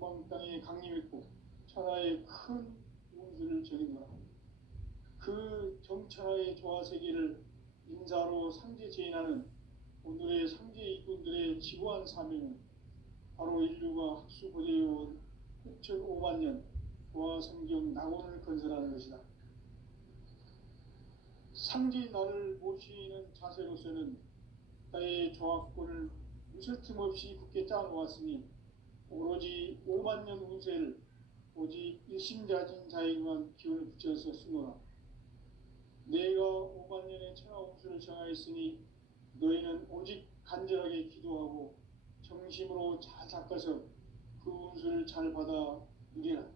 동방 땅에 강림했고 천하의 큰 운수를 정해노라. 그 정천하의 조화세계를 인사로 상제 제인하는 오늘의 상제 이꾼들의 지구한 사명은 바로 인류가 학수 고대해온 6,500만 년 조화성경 낙원을 건설하는 것이다. 상제의 나를 모시는 자세로서는 나의 조합권을 무설틈 없이 굳게 짜놓았으니 오로지 5만 년 운세를 오직 일심자진 자에게만 기운을 붙여서 쓰노라. 내가 5만 년의 천하 운수를 정하였으니 너희는 오직 간절하게 기도하고 정심으로 잘 닦아서 그 운수를 잘 받아 누리라.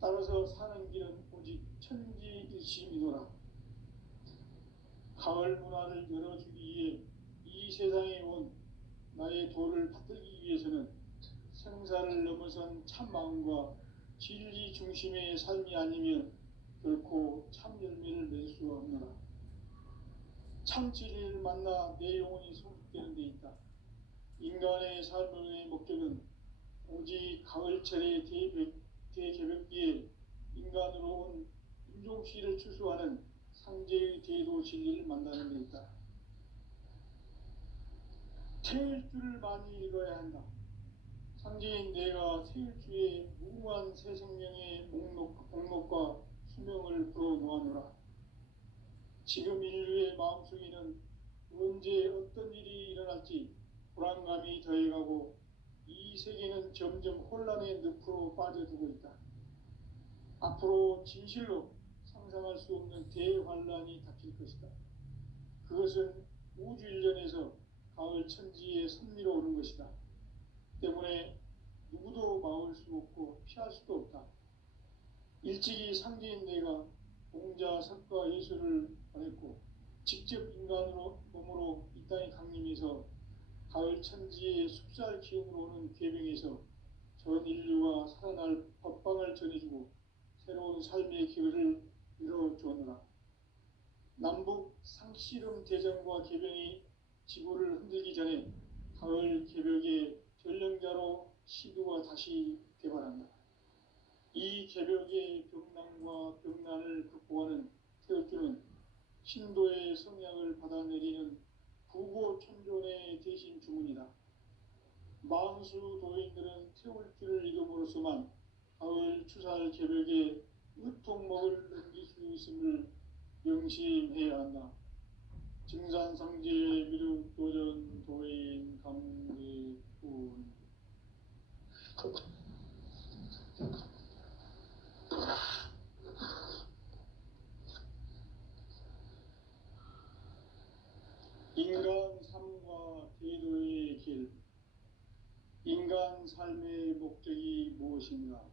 따라서 사는 길은 오직 천지일심이노라. 가을 문화를 열어주기 위해 이 세상에 온 나의 도를 받들기 위해서는 생사를 넘어선 참 마음과 진리 중심의 삶이 아니면 결코 참 열매를 맺을 수가 없노라. 참 진리를 만나 내 영혼이 성숙되는 데 있다. 인간의 삶의 목적은 오직 가을철의 대개벽기에 인간으로 온 인종씨를 추수하는 상제의 대도 진리를 만나는 데 있다. 태일주를 많이 읽어야 한다. 상제인 내가 태일주의 무궁한 새 생명의 목록과 수명을 풀어놓아노라. 지금 인류의 마음속에는 언제 어떤 일이 일어날지 불안감이 더해가고 이 세계는 점점 혼란의 늪으로 빠져들고 있다. 앞으로 진실로 상상할 수 없는 대환란이 닥칠 것이다. 그것은 우주 일련에서 가을 천지의 섭리로 오는 것이다. 때문에 누구도 막을 수 없고 피할 수도 없다. 일찍이 상제인 내가 공자, 석가, 예수를 보냈고 직접 인간으로 몸으로 이 땅에 강림해서 가을 천지의 숲살 기운으로 오는 궤병에서 전 인류가 살아날 법방을 전해주고 새로운 삶의 기회를 이뤄주었노라. 남북 상씨름 대전과 개병이 지구를 흔들기 전에 가을 개벽의 전령자로 시두가 다시 개발한다. 이 개벽의 병난과 병난을 극복하는 태엽주는 신도의 성약을 받아내리는 부고천존의 대신 주문이다. 만수 도인들은 태울주를 읽음으로써만 가을 추살 개벽의 으통목을 넘길 수 있음을 명심해야 한다. 증산상제 미륵도전 도인 강대군. 인간 삶과 대도의 길. 인간 삶의 목적이 무엇인가?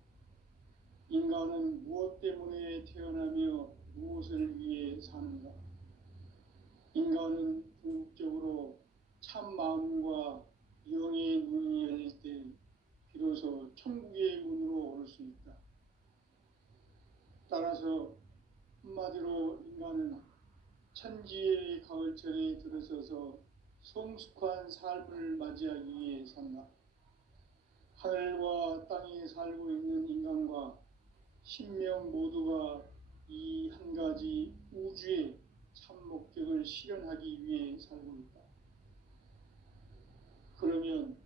인간은 무엇 때문에 태어나며 무엇을 위해 사는가? 인간은 궁극적으로 참 마음과 영의 문이 열릴 때 비로소 천국의 문으로 오를 수 있다. 따라서 한마디로 인간은 천지의 가을철에 들어서서 성숙한 삶을 맞이하기 위해 산다. 하늘과 땅에 살고 있는 인간과 신명 모두가 이 한 가지 우주의 참 목적을 실현하기 위해 살고 있다. 그러면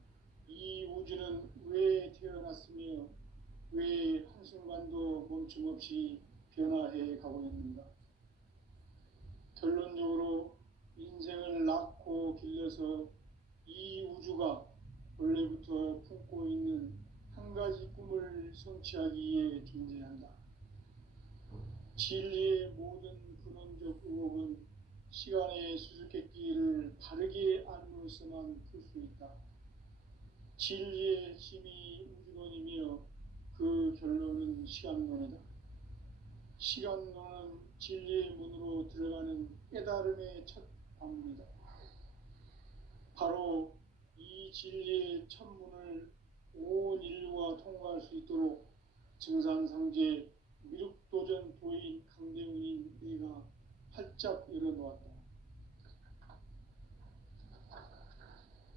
이 우주는 왜 태어났으며 왜 한순간도 멈춤 없이 변화해 가고 있는가? 결론적으로 인생을 낳고 길러서 이 우주가 원래부터 품고 있는 한 가지 꿈을 성취하기 위해 존재한다. 진리의 모든 근원적 의혹은 시간의 수수께끼를 바르게 알므로써만 풀 수 있다. 진리의 핵심이 우주론이며 그 결론은 시간론이다. 시간론은 진리의 문으로 들어가는 깨달음의 첫 방문이다. 바로 이 진리의 첫 문을 온 인류가 통과할 수 있도록 증산상제 미륵도전 도인 강대훈인 내가 활짝 열어놓았다.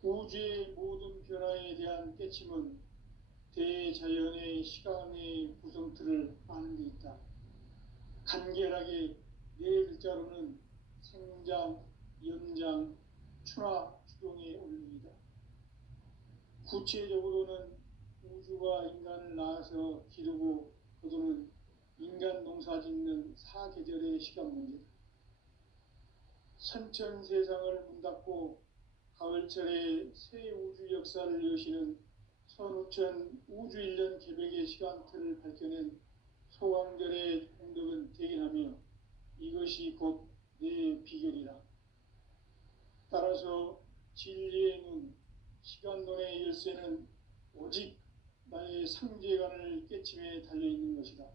우주의 모든 변화에 대한 깨침은 대자연의 시간의 구성틀을 아는 데 있다. 간결하게 네 글자로는 생장, 연장, 추나 추동에 올립니다. 구체적으로는 우주가 인간을 낳아서 기르고 거두는 인간 농사 짓는 사계절의 시간 문제다. 선천 세상을 문 닫고 가을철에 새 우주 역사를 여시는 선우천 우주일년 개백의 시간틀을 밝혀낸 소강절의 공덕은 대견하며 이것이 곧 내 비결이라. 따라서 진리의 눈, 시간론의 열쇠는 오직 나의 상제관을 깨침에 달려있는 것이다.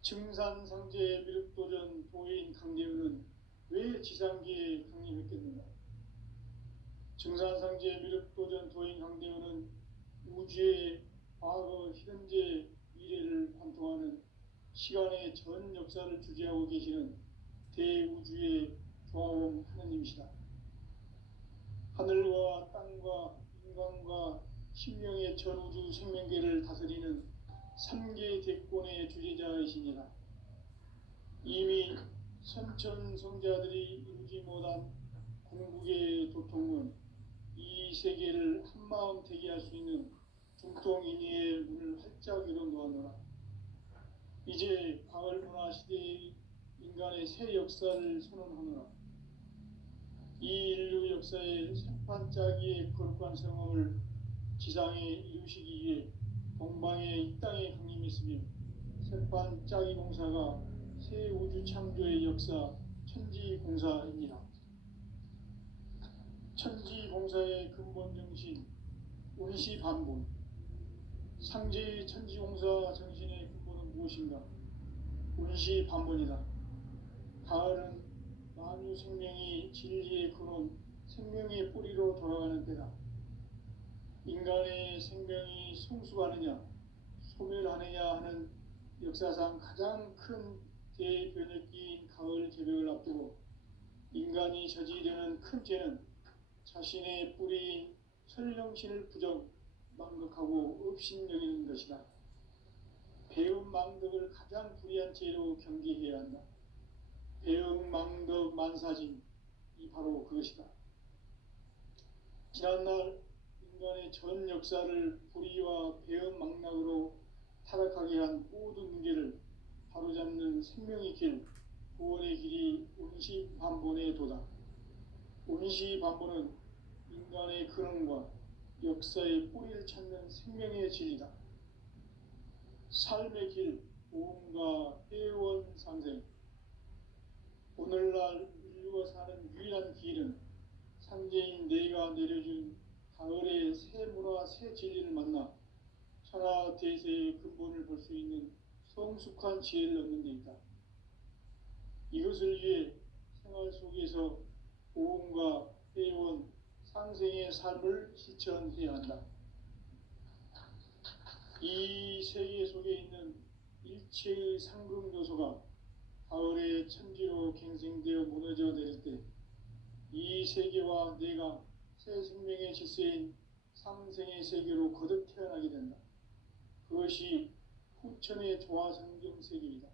증산상제 미륵도전 도인 강대우는 왜 지상기에 강림했겠는가? 증산상제 미륵도전 도인 강대우는 우주의 과거, 현재, 미래를 관통하는 시간의 전 역사를 주재하고 계시는 대우주의 조화원 하느님이시다. 하늘과 땅과 인간과 신명의 전우주 생명계를 다스리는 삼계 대권의 주제자이시니라. 이미 선천성자들이 이루지 못한 궁극의 도통은 이 세계를 한마음 되게 할 수 있는 중통인의의 문을 활짝 열어 놓았노라. 이제 가을문화 시대의 인간의 새 역사를 선언하노라. 이 인류 역사의 생판짜기의 거룩한 성험을 지상에 이루시기 위해 동방의 이 땅에 강림했으며 생판짜기 공사가 새 우주 창조의 역사 천지공사입니다. 천지공사의 근본 정신 운시반본. 상제의 천지공사 정신의 근본은 무엇인가? 운시반본이다. 가을은 만유 생명이 진리의 근원, 생명의 뿌리로 돌아가는 때다. 인간의 생명이 성숙하느냐, 소멸하느냐 하는 역사상 가장 큰 대변혁기인 가을 개벽을 앞두고 인간이 저지르는 큰 죄는 자신의 뿌리인 설령신을 부정, 망극하고 업신여기는 것이다. 배움 망덕을 가장 불의한 죄로 경계해야 한다. 배움 망덕 만사진, 이 바로 그것이다. 지난날 인간의 전 역사를 불의와 배움 망락으로 타락하게 한 모든 문제를 바로잡는 생명의 길, 구원의 길이 운시반본의 도다. 운시반본은 인간의 근원과 역사의 뿌리를 찾는 생명의 진리다. 삶의 길, 보험과 회원 상생. 오늘날 인류가 사는 유일한 길은 상제인 내가 내려준 가을의 새 문화, 새 진리를 만나 천하 대세의 근본을 볼 수 있는 성숙한 지혜를 얻는 데 있다. 이것을 위해 생활 속에서 보험과 회원, 상생의 삶을 실천해야 한다. 이 세계 속에 있는 일체의 상급 요소가 가을의 천지로 갱생되어 무너져 내릴 때 이 세계와 내가 새 생명의 질서인 상생의 세계로 거듭 태어나게 된다. 그것이 후천의 조화성경 세계이다.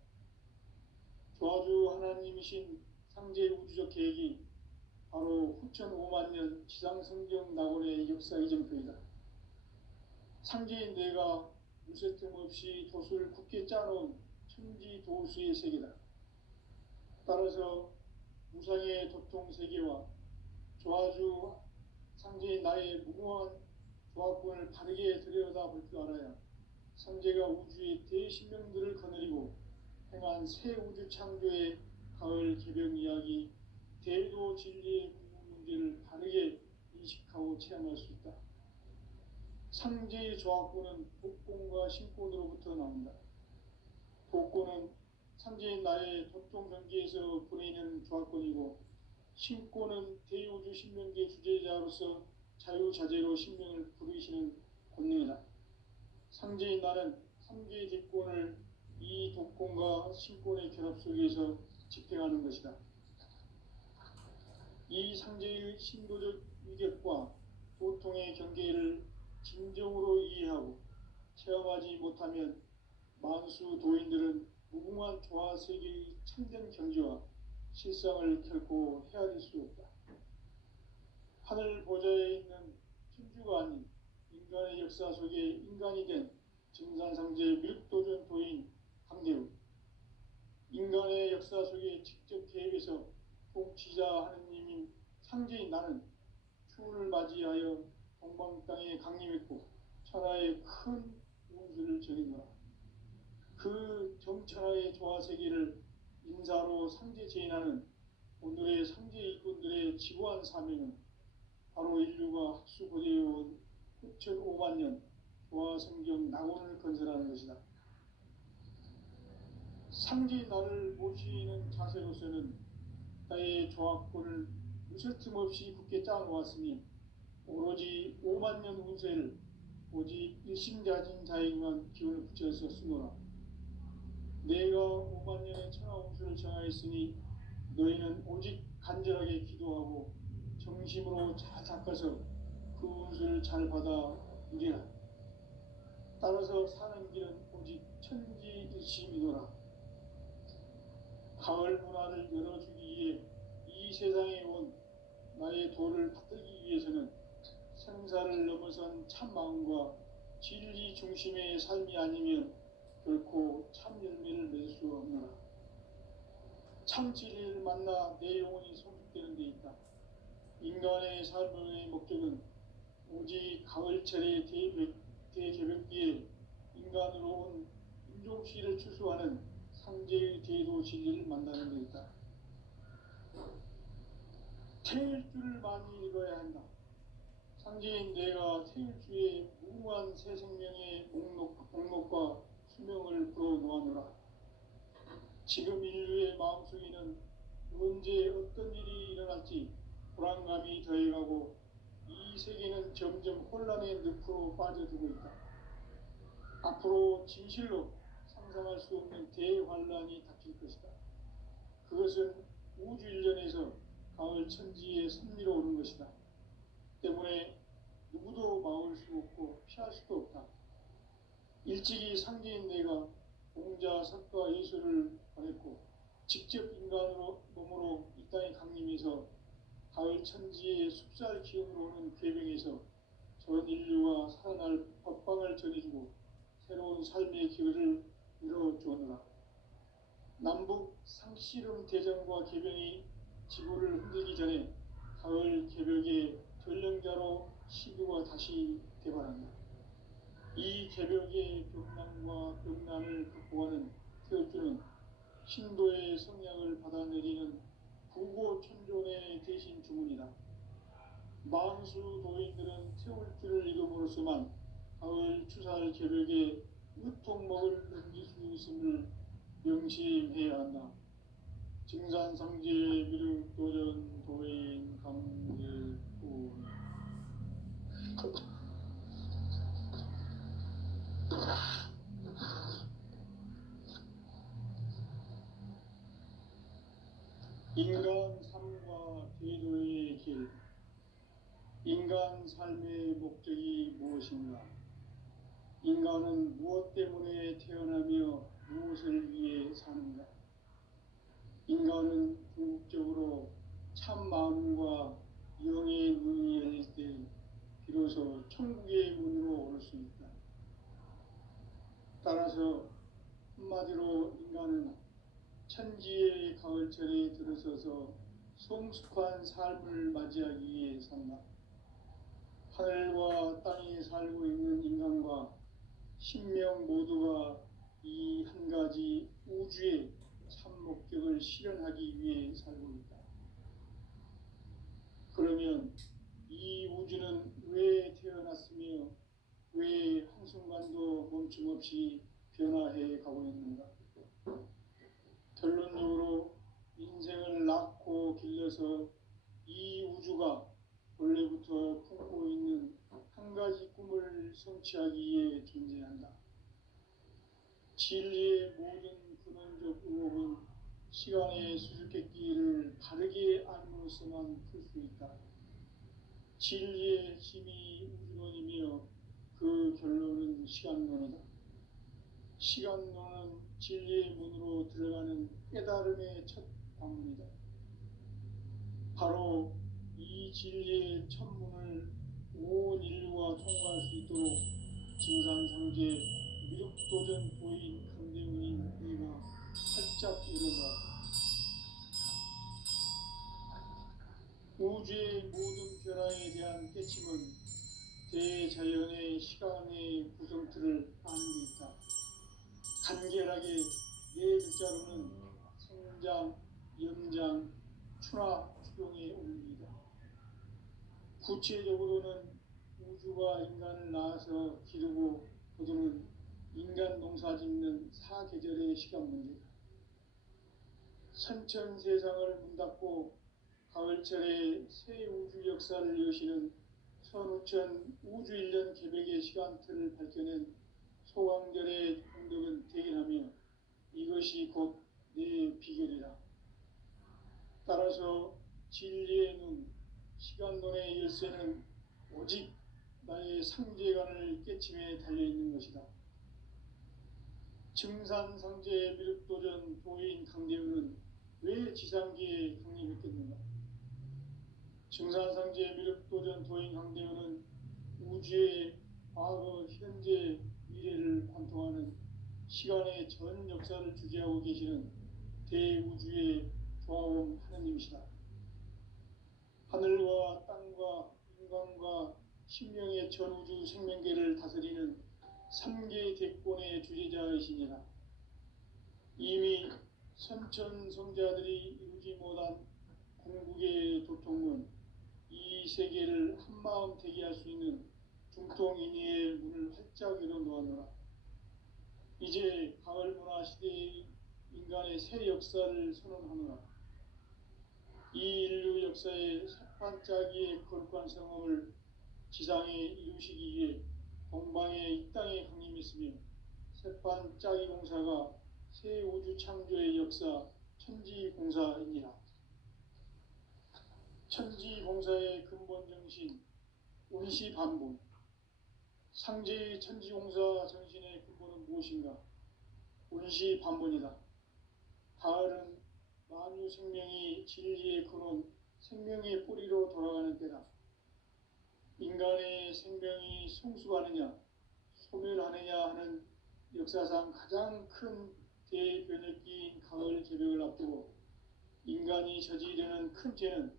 조화주 하나님이신 상제 우주적 계획이 바로 후천 5만년 지상성경 낙원의 역사 이정표이다. 상제인 내가 무쇠틈 없이 도수를 굳게 짜놓은 천지 도수의 세계다. 따라서 무상의 도통 세계와 조화주 상제인 나의 무궁한 조합권을 바르게 들여다볼 줄 알아야 상제가 우주의 대신명들을 거느리고 행한 새 우주 창조의 가을 개벽 이야기, 대도 진리의 궁극 문제를 바르게 인식하고 체험할 수 있다. 상제의 조합권은 복권과 신권으로부터 나온다. 복권은 상제인 나의 도통 경계에서 보내는 조합권이고, 신권은 대우주 신명계 주제자로서 자유자재로 신명을 부르시는 권능이다. 상제인 나는 3개의 대권을 이 독권과 신권의 결합 속에서 집행하는 것이다. 이 상제의 신도적 위격과 도통의 경계를 진정으로 이해 체험하지 못하면 만수 도인들은 무궁한 조화 세계의 참된 경지와 실상을 결코 헤아릴 수 없다. 하늘 보좌에 있는 천주가 아닌 인간의 역사 속에 인간이 된 증산상제 미륵도전 도인 강대우, 인간의 역사 속에 직접 개입해서 통치자 하느님인 상제인 나는 추운을 맞이하여 동방 땅에 강림했고 천하의 큰 운수를 정했노라. 그 정천하의 조화세계를 인사로 상제 제인하는 오늘의 상제 일꾼들의 지고한 사명은 바로 인류가 학수고대해온 6,500만 년 조화성경 낙원을 건설하는 것이다. 상제인 나를 모시는 자세로서는 나의 조화권을 무슨 틈없이 굳게 짜놓았으니 오로지 5만 년 운세를 오직 일심자진 자에게만 기운을 붙여서 쓰노라. 내가 5만 년의 천하 운수를 정하였으니 너희는 오직 간절하게 기도하고 정심으로 잘 닦아서 그 운수를 잘 받아 누리라. 따라서 사는 길은 오직 천지일심이노라. 가을 문화를 열어주기 위해 이 세상에 온 나의 도를 받들기 위해서는 생사를 넘어선 참 마음과 진리 중심의 삶이 아니면 결코 참 열매를 맺을 수 없노라. 참 진리를 만나 내 영혼이 성숙되는 데 있다. 인간의 삶의 목적은 오직 가을철의 대개벽기에 인간으로 온 인종시를 추수하는 상제의 대도 진리를 만나는 데 있다. 태일주를 많이 읽어야 한다. 상제인 내가 태일주의 무궁한 새 생명의 목록과 수명을 불어놓아노라. 지금 인류의 마음속에는 언제 어떤 일이 일어날지 불안감이 더해가고 이 세계는 점점 혼란의 늪으로 빠져들고 있다. 앞으로 진실로 상상할 수 없는 대환란이 닥칠 것이다. 그것은 우주 일련에서 가을 천지에 선미로 오는 것이다. 때문에 누구도 막을 수 없고 피할 수도 없다. 일찍이 상제인 내가 공자, 석가, 예수를 보냈고 직접 인간으로 몸으로 이 땅에 강림해서 가을 천지의 숲살 기운으로 오는 궤병에서 전 인류가 살아날 법방을 전해주고 새로운 삶의 기회를 열어주었노라. 남북 상씨름 대전과 개병이 지구를 흔들기 전에 가을 개벽의 전령자로 시교가 다시 개발한다. 이 개벽의 벽난과 벽난을 극복하는 태엽주는 신도의 성량을 받아내리는 구고천존의 대신 주문이다. 만수 도인들은 태울주를 이름으로서만 가을 추살 개벽의 으통목을 넘길 수 있음을 명심해야 한다. 증산상제 미륵도전 도인 강대우. 인간 삶과 대도의 길. 인간 삶의 목적이 무엇인가? 인간은 무엇 때문에 태어나며 무엇을 위해 사는가? 인간은 궁극적으로 참 마음과 영의 눈이 열릴 때 비로소 천국의 문으로 올 수 있다. 따라서 한마디로 인간은 천지의 가을철에 들어서서 성숙한 삶을 맞이하기 위해 산다. 하늘과 땅에 살고 있는 인간과 신명 모두가 이 한 가지 우주의 참 목적을 실현하기 위해 살고 있다. 그러면 이 우주는 왜 태어났으며 왜 한순간도 멈춤없이 변화해 가고 있는가? 결론적으로 인생을 낳고 길러서 이 우주가 원래부터 품고 있는 한 가지 꿈을 성취하기 위해 존재한다. 진리의 모든 근원적 의혹은 시간의 수수께끼를 바르게 알므로서만 풀 수 있다. 진리의 힘이 우주론이며 그 결론은 시간론이다. 시간론은 진리의 문으로 들어가는 깨달음의 첫 방문이다. 바로 이 진리의 첫 문을 온 인류가 통과할 수 있도록 증산상제 미륵도전 도인 강대문인 네가 활짝 일어나 우주의 모든 변화에 대한 깨침은 대자연의 시간의 구성틀을 아는 데 있다. 간결하게 네 글자로는 생장, 연장, 추나 추동의 원리이다. 구체적으로는 우주가 인간을 낳아서 기르고 거두는 인간 농사 짓는 사계절의 시간 문제다. 선천 세상을 문닫고 가을철에 새 우주 역사를 여시는 선우천 우주 1년 계백의 시간틀을 밝혀낸 소강절의 공덕은 대견하며 이것이 곧 내 비결이라. 따라서 진리의 눈, 시간론의 열쇠는 오직 나의 상제관을 깨침에 달려있는 것이다. 증산상제 미륵도전 도인 강대우는 왜 지상기에 강림했겠는가? 증산상제 미륵도전 도인 강대우는 우주의 과거, 현재, 미래를 관통하는 시간의 전 역사를 주재하고 계시는 대우주의 조화원 하느님이시다. 하늘과 땅과 인간과 신명의 전우주 생명계를 다스리는 3개 대권의 주재자이시니라. 이미 선천성자들이 이루지 못한 궁극의 도통문, 이 세계를 한마음 되게 할 수 있는 중통인의의 문을 활짝 열어놓았노라. 이제 가을 문화 시대의 인간의 새 역사를 선언하노라. 이 인류 역사의 새반짝이의 거룩한 성험을 지상에 이루시기 위해 동방의 이 땅에 강림했으며 새반짝이 공사가 새 우주 창조의 역사 천지공사이니라. 천지공사의 근본 정신 운시반본. 상제의 천지공사 정신의 근본은 무엇인가? 운시반본이다. 가을은 만유 생명이 진리의 근원, 생명의 뿌리로 돌아가는 때다. 인간의 생명이 성숙하느냐, 소멸하느냐 하는 역사상 가장 큰 대변혁기인 가을 개벽을 앞두고 인간이 저지르는 큰 죄는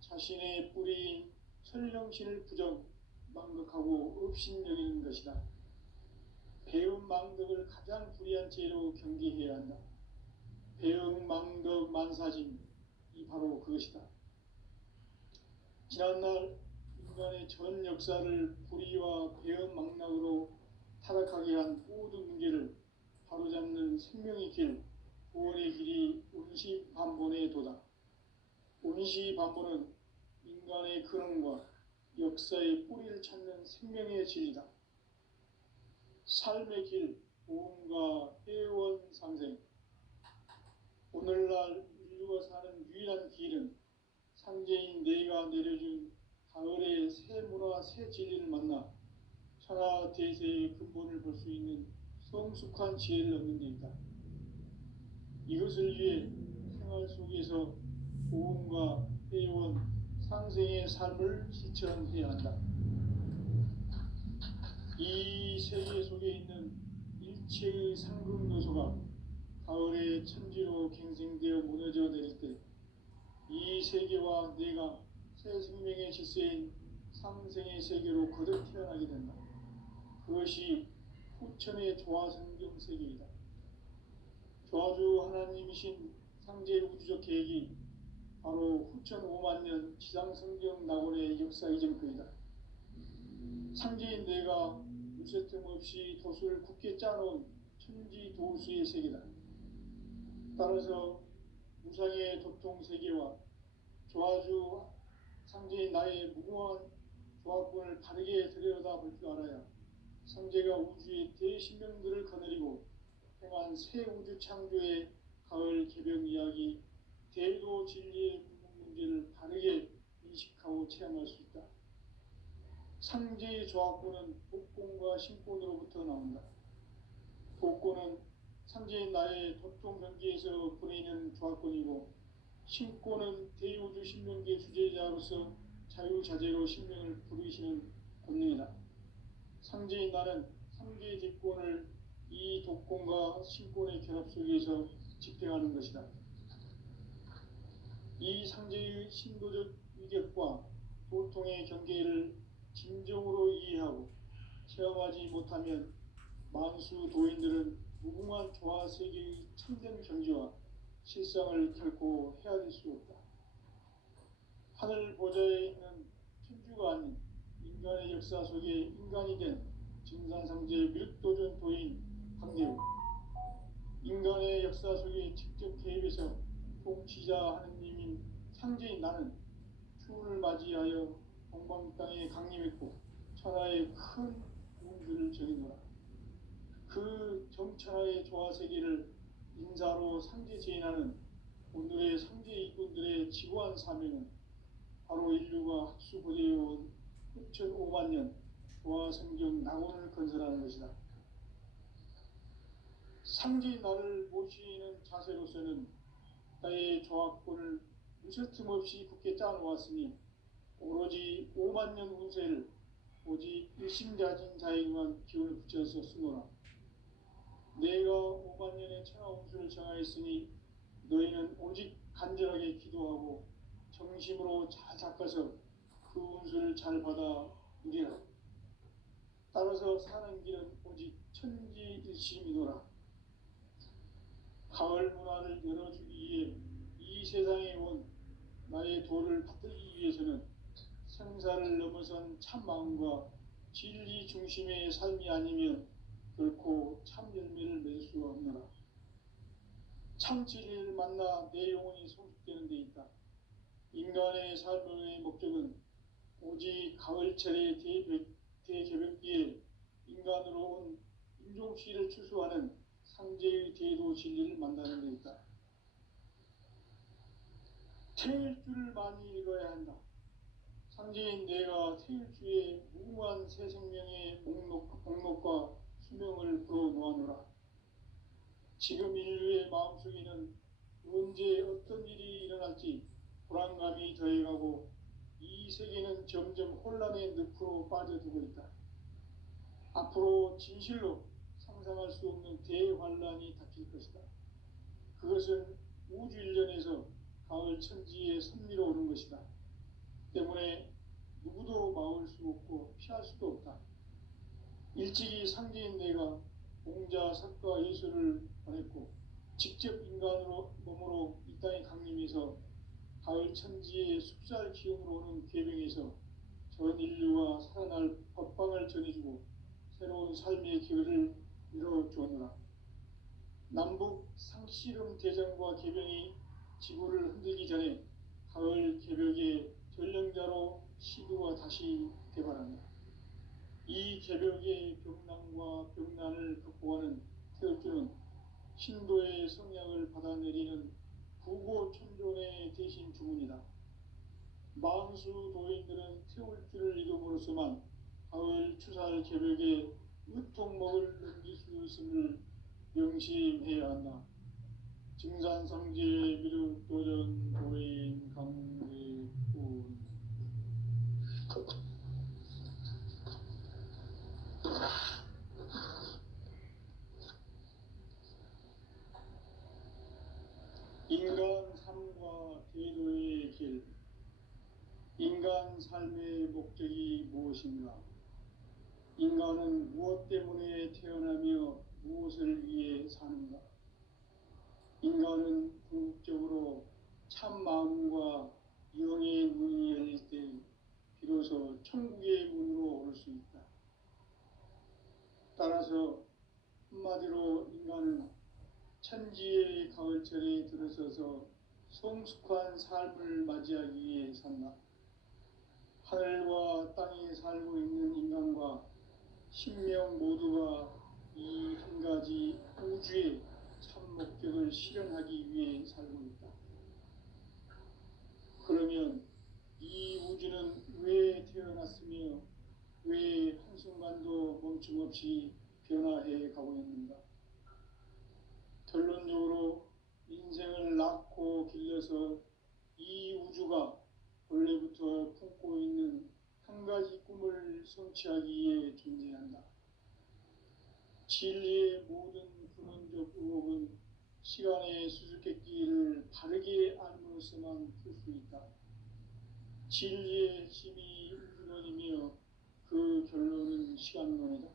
자신의 뿌리인 설령신을 부정, 망극하고 업신여기는 것이다. 배음 망덕을 가장 불의한 죄로 경계해야 한다. 배음 망덕 만사진, 이 바로 그것이다. 지난날 인간의 전 역사를 불의와 배음 망락으로 타락하게 한 모든 문제를 바로잡는 생명의 길, 구원의 길이 운시반본의 도다. 운시반본은 인간의 근원과 역사의 뿌리를 찾는 생명의 진리다. 삶의 길, 보험과 회원 상생. 오늘날 인류가 사는 유일한 길은 상제인 내가 내려준 가을의 새 문화, 새 진리를 만나 천하 대세의 근본을 볼 수 있는 성숙한 지혜를 얻는 데 있다. 이것을 위해 생활 속에서 보험과 회원, 상생의 삶을 실천해야 한다. 이 세계 속에 있는 일체의 상급 요소가 가을의 천지로 갱생되어 무너져 내릴 때 이 세계와 내가 새 생명의 질서인 상생의 세계로 거듭 태어나게 된다. 그것이 후천의 조화성경 세계이다. 조화주 하나님이신 상제 우주적 계획이 바로 후천 5만 년 지상성경 낙원의 역사 이전거이다. 상제인 내가 무쇠틈 없이 도수를 굳게 짜놓은 천지 도수의 세계다. 따라서 무상의 도통 세계와 조화주 상제인 나의 무궁한 조합권을 바르게 들여다볼 줄 알아야 상제가 우주의 대신명들을 거느리고 행한 새 우주 창조의 가을 개벽 이야기, 대도 진리의 궁극 문제를 바르게 인식하고 체험할 수 있다. 상제의 조합구는 독곤과 신곤으로부터 나온다. 독곤은 상제인 나의 도통 경기에서 보내는 조합권이고, 신곤은 대우주 신명기의 주제자로서 자유자재로 신명을 부르시는 권능이다. 상제인 나는 상제의 직권을 이 독곤과 신곤의 결합 속에서 집행하는 것이다. 이 상제의 신도적 위격과 도통의 경계를 진정으로 이해하고 체험하지 못하면 만수 도인들은 무궁한 조화세계의 참된 경지와 실상을 결코 헤아릴 수 없다. 하늘 보좌에 있는 천주가 아닌 인간의 역사 속에 인간이 된 증산상제 밀도전 도인 강대우, 인간의 역사 속에 직접 개입해서 통치자 하느님인 상제인 나는 추운을 맞이하여 동방 땅에 강림했고 천하의 큰 운들을 정해노라. 그 정천하의 조화세계를 인사로 상제 제인하는 오늘의 상제 이군들의 지고한 사명은 바로 인류가 학수부대해온 6,500만 년 조화성경 낙원을 건설하는 것이다. 상제인 나를 모시는 자세로서는 나의 조합권을 무쇠틈 없이 굳게 짜놓았으니 오로지 5만 년 운세를 오직 일심가진 자에게만 기운을 붙여서 쓰노라. 내가 5만 년의 천하 운수를 정하였으니 너희는 오직 간절하게 기도하고 정심으로 잘 닦아서 그 운수를 잘 받아 누리라. 따라서 사는 길은 오직 천지일심이노라. 가을 문화를 열어주기 위해 이 세상에 온 나의 도를 받들기 위해서는 생사를 넘어선 참 마음과 진리 중심의 삶이 아니면 결코 참 열매를 맺을 수가 없노라. 참 진리를 만나 내 영혼이 성숙되는 데 있다. 인간의 삶의 목적은 오직 가을철의 대개벽기에 인간으로 온 인종시를 추수하는 상제의 대도 진리를 만나는 데 있다. 태일주를 많이 읽어야 한다. 상제인 내가 태일주의 무궁한 새 생명의 목록과 수명을 불어놓아노라. 지금 인류의 마음속에는 언제 어떤 일이 일어날지 불안감이 더해가고 이 세계는 점점 혼란의 늪으로 빠져들고 있다. 앞으로 진실로 상상할 수 없는 대환란이 닥칠 것이다. 그것은 우주 일련에서 가을 천지의 섭리로 오는 것이다. 때문에 누구도 막을 수 없고 피할 수도 없다. 일찍이 상제인 내가 공자, 석가, 예수를 보냈고 직접 인간으로 몸으로 이 땅에 강림해서 가을 천지의 숲살 기운으로 오는 궤병에서 전 인류가 살아날 법방을 전해주고 새로운 삶의 기회를 이뤄주었노라. 남북 상씨름 대전과 개병이 지구를 흔들기 전에 가을 개벽의 전령자로 시두가 다시 개발한다. 이 개벽의 병난과 병난을 극복하는 태극주는 신도의 성향을 받아내리는 부고천존의 대신 주문이다. 만수 도인들은 태울주를 이름으로서만 가을 추살 개벽에 으통목을 넘길 수 있음을 명심해야 한다. 증산성제 미륵도전 도인 강대군. 인간 삶과 대도의 길. 인간 삶의 목적이 무엇인가? 인간은 무엇 때문에 태어나며 무엇을 위해 사는가? 인간은 궁극적으로 참 마음과 영의 문이 열릴 때 비로소 천국의 문으로 올 수 있다. 따라서 한마디로 인간은 천지의 가을철에 들어서서 성숙한 삶을 맞이하기 위해 산다. 하늘과 땅에 살고 있는 인간과 신명 모두가 이 한 가지 우주의 참 목적을 실현하기 위해 살고 있다. 그러면 이 우주는 왜 태어났으며 왜 한순간도 멈춤없이 변화해 가고 있는가? 결론적으로 인생을 낳고 길러서 이 우주가 원래부터 품고 있는 한 가지 꿈을 성취하기 위해 존재한다. 진리의 모든 근원적 의혹은 시간의 수수께끼를 바르게 알므로써만 풀 수 있다. 진리의 핵심이 우주론이며 그 결론은 시간론이다.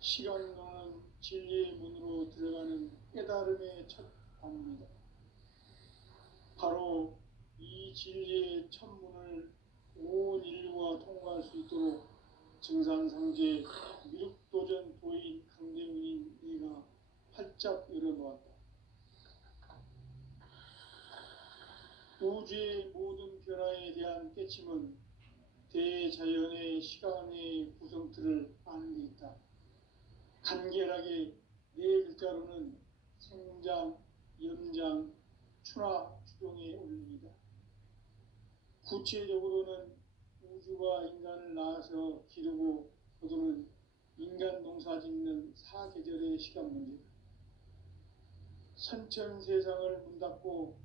시간론은 진리의 문으로 들어가는 깨달음의 첫 관문이다. 바로 이 진리의 첫 문을 온 인류가 통과할 수 있도록 증산상제 미륵도전 도인 강대문인 네가 활짝 열어놓았다. 우주의 모든 변화에 대한 깨침은 대자연의 시간의 구성틀을 아는 데 있다. 간결하게 네 글자로는 생장, 연장, 추나 추동의 원리이다. 구체적으로는 우주가 인간을 낳아서 기르고 거두는 인간 농사 짓는 사계절의 시간 문제다. 선천 세상을 문 닫고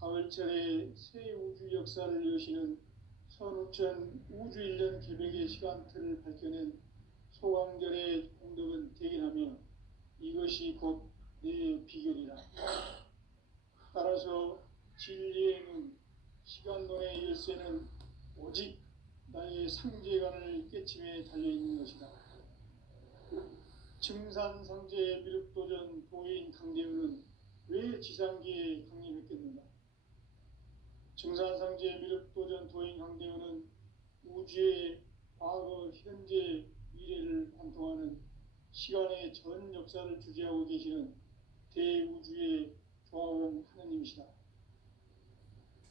가을철에 새 우주 역사를 여시는 선우천 우주 1년 계획의 시간틀을 밝혀낸 소강절의 공덕은 대견하며 이것이 곧 내 비결이라. 따라서 진리의 문, 시간론의 열쇠는 오직 나의 상제관을 깨침에 달려있는 것이다. 증산상제 미륵도전 도인 강대우는 왜 지상계에 강림했겠는가? 증산상제 미륵도전 도인 강대우는 우주의 과거, 현재, 미래를 관통하는 시간의 전 역사를 주재하고 계시는 대우주의 조화원 하느님이시다.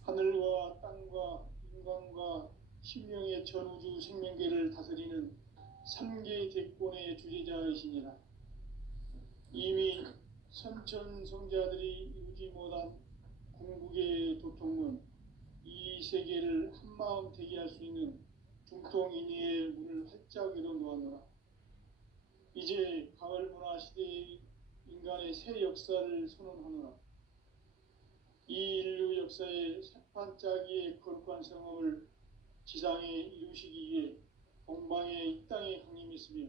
하늘과 땅과 인간과 신명의 전우주 생명계를 다스리는 3개 대권의 주재자이시니라. 이미 선천성자들이 이루지 못한 궁극의 도통문, 이 세계를 한마음 되게 할 수 있는 중통인의의 문을 활짝 열어놓았노라. 이제 가을문화 시대의 인간의 새 역사를 선언하노라. 이 인류 역사의 새판짜기의 거룩한 성업을 지상에 이루시기 위해 동방에 이 땅에 강림했으며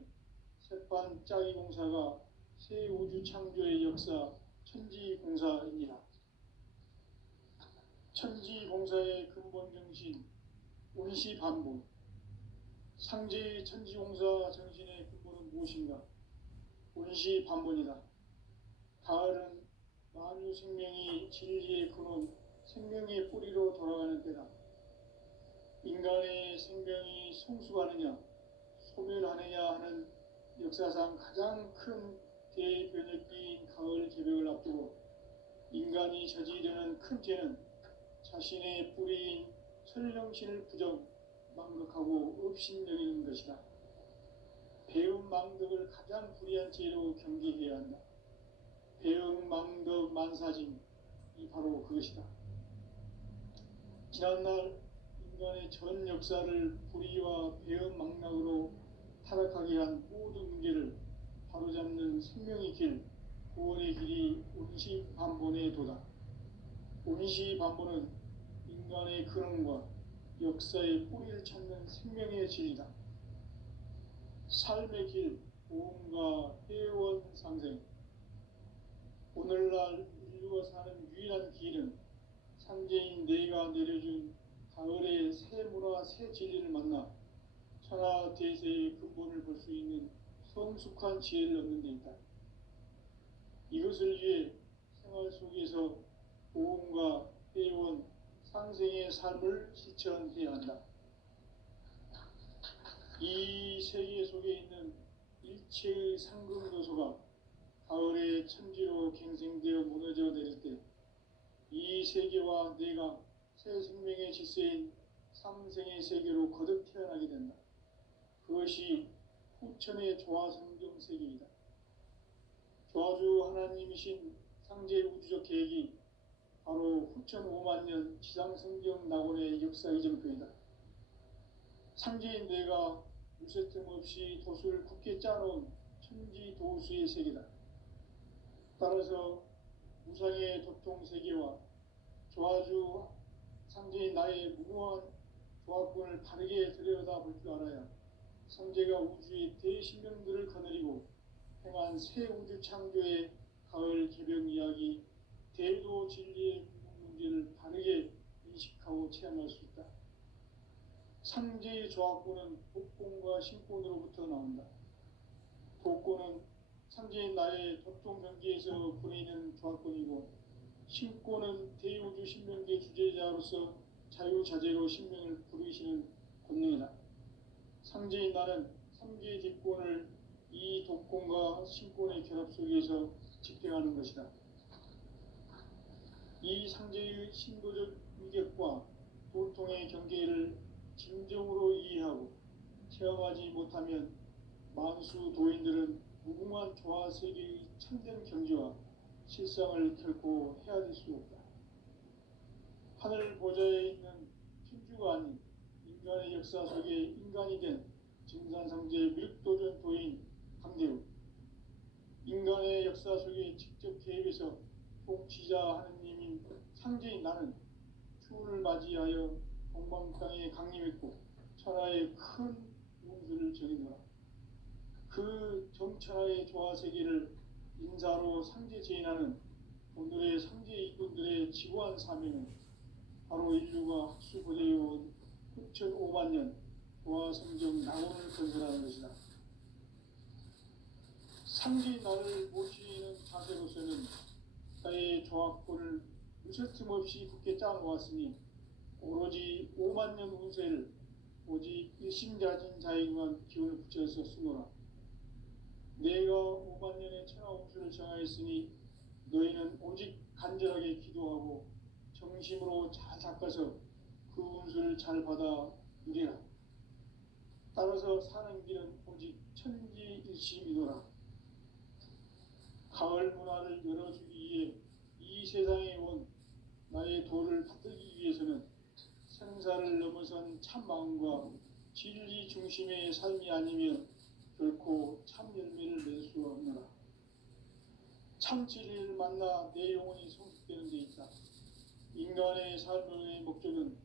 새판짜기 공사가 새 우주 창조의 역사 천지공사입니다. 천지공사의 근본 정신 운시반복. 상제의 천지공사 정신의 근본은 무엇인가? 운시반복이다. 가을은 만유 생명이 진리의 근원, 생명의 뿌리로 돌아가는 때다. 인간의 생명이 성숙하느냐, 소멸하느냐 하는 역사상 가장 큰 대변혁기인 가을 개벽을 앞두고 인간이 저지르는 큰 죄는 자신의 뿌리인 설령신을 부정, 망극하고 업신여기는 것이다. 배움 망덕을 가장 불의한 죄로 경계해야 한다. 배움 망덕 만사짐, 이 바로 그것이다. 지난날 인간의 전 역사를 불의와 배움 망락으로 타락하게 한 모든 문제를 바로잡는 생명의 길, 구원의 길이 운시반본의 도다. 운시반본은 인간의 근원과 역사의 뿌리를 찾는 생명의 진리다. 삶의 길, 보험과 회원 상생. 오늘날 인류가 사는 유일한 길은 상제인 내가 내려준 가을의 새 문화, 새 진리를 만나 천하 대세의 근본을 볼 수 있는 성숙한 지혜를 얻는 데 있다. 이것을 위해 생활 속에서 보험과 회원, 상생의 삶을 실천해야 한다. 이 세계 속에 있는 일체의 상금 요소가 가을의 천지로 갱생되어 무너져 내릴 때 이 세계와 내가 새 생명의 질서인 상생의 세계로 거듭 태어나게 된다. 그것이 후천의 조화성경 세계이다. 조화주 하나님이신 상제 우주적 계획이 바로 후천 5만년 지상성경 낙원의 역사 이정표이다. 상제인 내가 무쇠 틈 없이 돛을 굳게 짜놓은 천지 도수의 세계다. 따라서 우상의 도통 세계와 조화주 상제인 나의 무모한 조합군을 바르게 들여다볼 줄 알아야 상제가 우주의 대신명들을 거느리고 행한 새 우주 창조의 가을 개벽 이야기, 대도 진리의 문제를 바르게 인식하고 체험할 수 있다. 상제의 조합군은 독공과 신권으로부터 나온다. 독권은 상제인 나의 도통 경계에서 보내는 조합권이고, 신권은 대우주 신명계 주제자로서 자유자재로 신명을 부르시는 권능이다. 상제인 나는 삼계의 뒷권을 이 독권과 신권의 결합 속에서 집행하는 것이다. 이 상제의 신도적 위격과 도통의 경계를 진정으로 이해하고 체험하지 못하면 만수 도인들은 무궁한 조화 세계의 참된 경지와 실상을 결코 헤아릴 수 없다. 하늘 보좌에 있는 천주가 아닌 인간의 역사 속에 인간이 된 증산상제 밀도전 도인 강대우, 인간의 역사 속에 직접 개입해서 통치자 하느님인 상제인 나는 추운을 맞이하여 동방 땅에 강림했고 천하의 큰 운수를 정해노라. 그 정천하의 조화 세계를 인사로 상제 제인하는 오늘의 상제 이꾼들의 지고한 사명은 바로 인류가 학수고대해온 흑천 5만 년 조화 성경 낙원을 건설하는 것이다. 상제인 나를 모시는 자세로서는 나의 조합권을 무쇠 틈 없이 굳게 짜놓았으니 오로지 5만 년 운세를 오직 일심자진 자에게만 기운을 붙여서 쓰노라. 내가 5만 년의 천하 운수를 정하였으니 너희는 오직 간절하게 기도하고 정심으로 잘 닦아서 그 운수를 잘 받아 누리라. 따라서 사는 길은 오직 천지일심이노라. 가을 문화를 열어주기 위해 이 세상에 온 나의 도를 받들기 위해서는 생사를 넘어선 참 마음과 진리 중심의 삶이 아니면 결코 참 열매를 낼 수 없노라. 참 진리를 만나 내 영혼이 성숙되는 데 있다. 인간의 삶의 목적은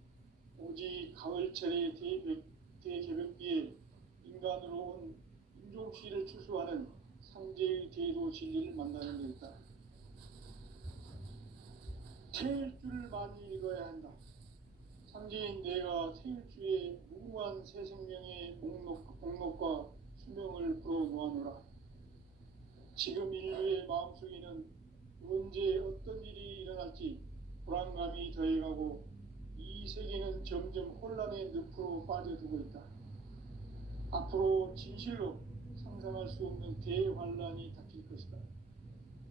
오직 가을철의 대개벽기에 인간으로 온 인종시를 추수하는 상제의 대도 진리를 만나는 데 있다. 태일주를 많이 읽어야 한다. 상제인 내가 태일주의 무궁한 새 생명의 목록과 수명을 불어놓아노라. 지금 인류의 마음속에는 언제 어떤 일이 일어날지 불안감이 더해가고 이 세계는 점점 혼란의 늪으로 빠져들고 있다. 앞으로 진실로 상상할 수 없는 대환란이 닥칠 것이다.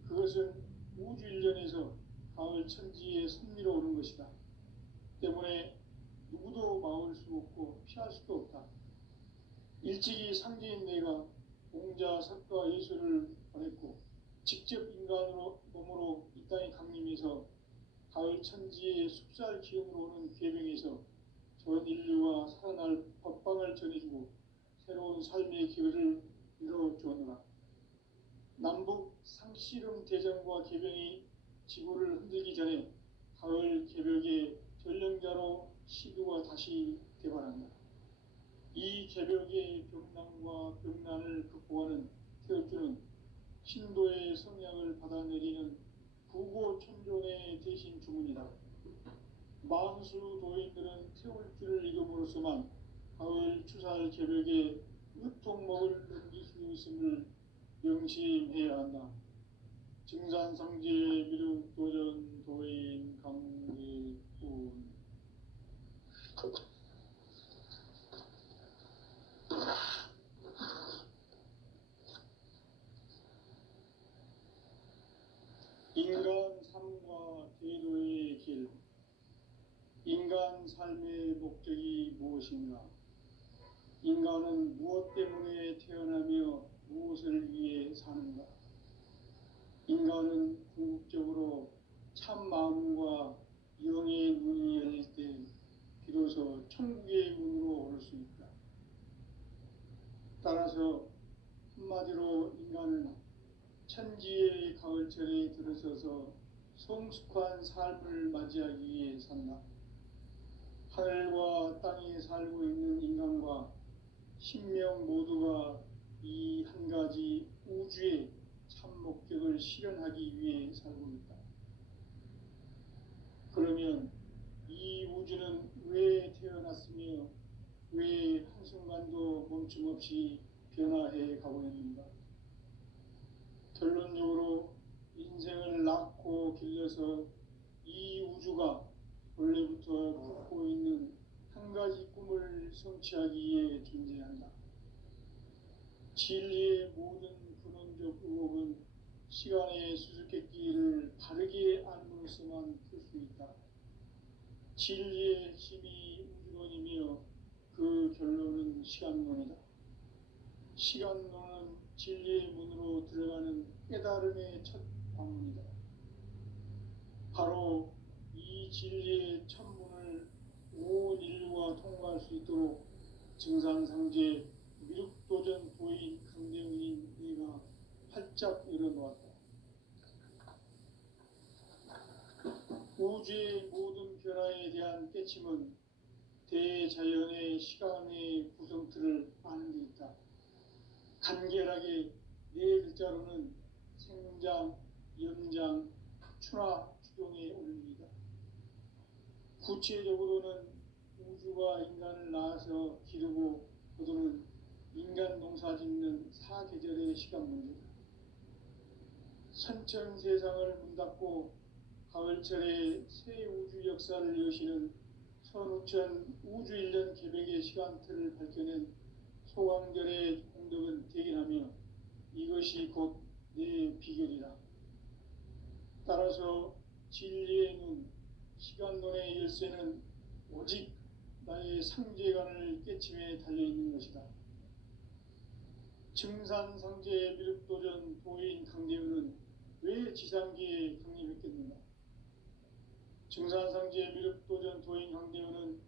그것은 우주 일련에서 가을 천지의 섭리로 오는 것이다. 때문에 누구도 막을 수 없고 피할 수도 없다. 일찍이 상제인 내가 공자, 석가, 예수를 보냈고 직접 인간으로 몸으로 이 땅에 강림해서 가을 천지의 숲살 기운으로 오는 계명에서 전 인류가 살아날 법방을 전해주고 새로운 삶의 기회를 이뤄주었노라. 남북 상씨름 대전과 개병이 지구를 흔들기 전에 가을 개벽의 전령자로 시두가 다시 개발한다. 이 개벽의 병난과 병난을 극복하는 태엽주는 신도의 성향을 받아내리는 구고천존의 대신 주문이다. 만수 도인들은 태울주를 읽음으로써만 가을 추살 개벽에 으통목을 넘길 수 있음을 명심해야 한다. 증산상제 미륵도전 도인 강대훈. 인간 삶과 대도의 길. 인간 삶의 목적이 무엇인가? 인간은 무엇 때문에 태어나며 무엇을 위해 사는가? 인간은 궁극적으로 참 마음과 영의 문이 열릴 때 비로소 천국의 문으로 오를 수 있다. 한마디로 인간은 천지의 가을철에 들어서서 성숙한 삶을 맞이하기 위해 산다. 하늘과 땅에 살고 있는 인간과 신명 모두가 이 한 가지 우주의 참 목적을 실현하기 위해 살고 있다. 그러면 이 우주는 왜 태어났으며 왜 한순간도 멈춤없이 변화해 가고 있는가? 결론적으로 인생을 낳고 길러서 이 우주가 원래부터 품고 있는 한 가지 꿈을 성취하기 위해 존재한다. 진리의 모든 근원적 의혹은 시간의 수수께끼를 바르게 알므로써만 풀 수 있다. 진리의 핵심이 우주론이며 그 결론은 시간론이다. 시간론은 진리의 문으로 들어가는 깨달음의 첫 방문이다. 바로 이 진리의 천문을 온 인류가 통과할 수 있도록 증산상제 미륵도전 도인 강대문인 내가 활짝 열어놓았다. 우주의 모든 변화에 대한 깨침은 대자연의 시간의 구성틀을 아는 데 있다. 간결하게 네 글자로는 생장, 연장, 추나 추동의 원리이다. 구체적으로는 우주가 인간을 낳아서 기르고 거두는 인간 농사 짓는 사계절의 시간 문제다. 선천 세상을 문 닫고 가을철에 새 우주 역사를 여시는 선우천 우주 1년 계백의 시간틀을 밝혀낸 소강절의 공덕은 대견하며 이것이 곧 내 비결이다. 따라서 진리의 눈, 시간론의 열쇠는 오직 나의 상제관을 깨침에 달려있는 것이다. 증산상제 미륵도전 도인 강대우는 왜 지상계에 강림했겠는가? 증산상제 미륵도전 도인 강대우는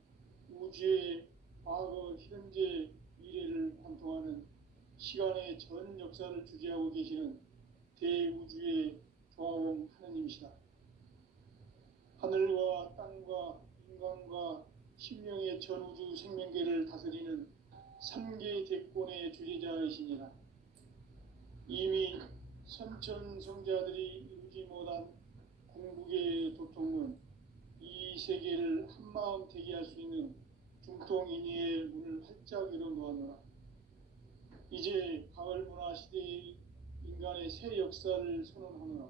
우주의 과거, 현재, 미래를 관통하는 시간의 전 역사를 주재하고 계시는 대우주의 조화원 하느님이시다. 하늘과 땅과 인간과 신명의 전우주 생명계를 다스리는 3개 대권의 주재자이시니라. 이미 선천성자들이 이루지 못한 궁극의 도통은 이 세계를 한마음 되게 할 수 있는 중통인의의 문을 활짝 열어놓았노라. 이제 가을 문화 시대의 인간의 새 역사를 선언하노라.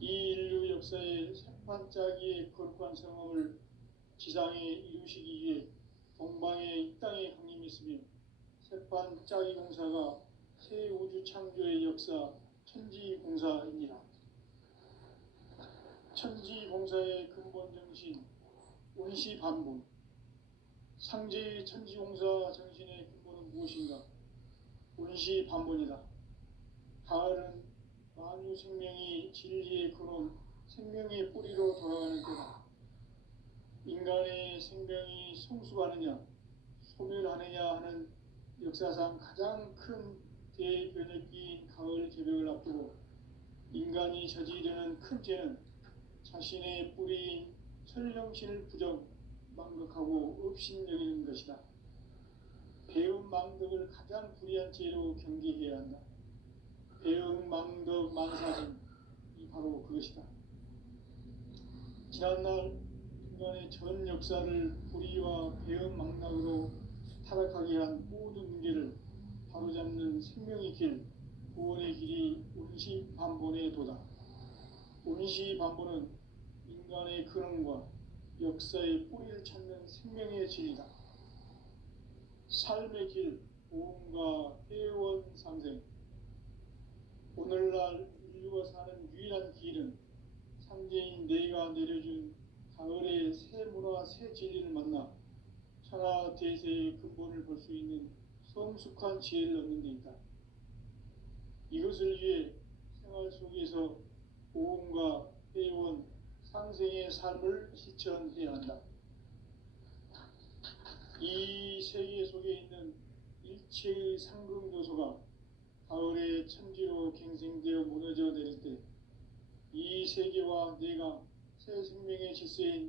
이 인류 역사의 새판짜기의 거룩한 성업을 지상에 이루시기 위해 동방에 이 땅에 강림했으며 새판짜기 공사가 새 우주 창조의 역사 천지공사입니다. 천지공사의 근본 정신 원시반본, 상제의 천지공사 정신의 근본은 무엇인가? 원시반본이다. 가을은 만유 생명이 진리의 근원, 생명의 뿌리로 돌아가는 때다. 인간의 생명이 성숙하느냐, 소멸하느냐 하는 역사상 가장 큰 대변혁기인 가을 개벽을 앞두고 인간이 저지르는 큰 죄는 자신의 뿌리인 천령신을 부정, 망극하고 업신여기는 것이다. 배운 망덕을 가장 불의한 죄로 경계해야 한다. 배운 망덕 만사진, 이 바로 그것이다. 지난날 인간의 전 역사를 불의와 배은 망락으로 타락하게 한 모든 문제를 바로잡는 생명의 길, 구원의 길이 원시반본의 도다. 원시반본은 인간의 근원과 역사의 뿌리를 찾는 생명의 진리다. 삶의 길, 보험과 회원 상생. 오늘날 인류가 사는 유일한 길은 상제인 내가 내려준 가을의 새 문화, 새 진리를 만나 천하 대세의 근본을 볼 수 있는 성숙한 지혜를 얻는 데 있다. 이것을 위해 생활 속에서 보험과 회원, 상생의 삶을 실천해야 한다. 이 세계 속에 있는 일체의 상금도서가 가을에 천지로 갱생되어 무너져 내릴 때 이 세계와 내가 새 생명의 질서인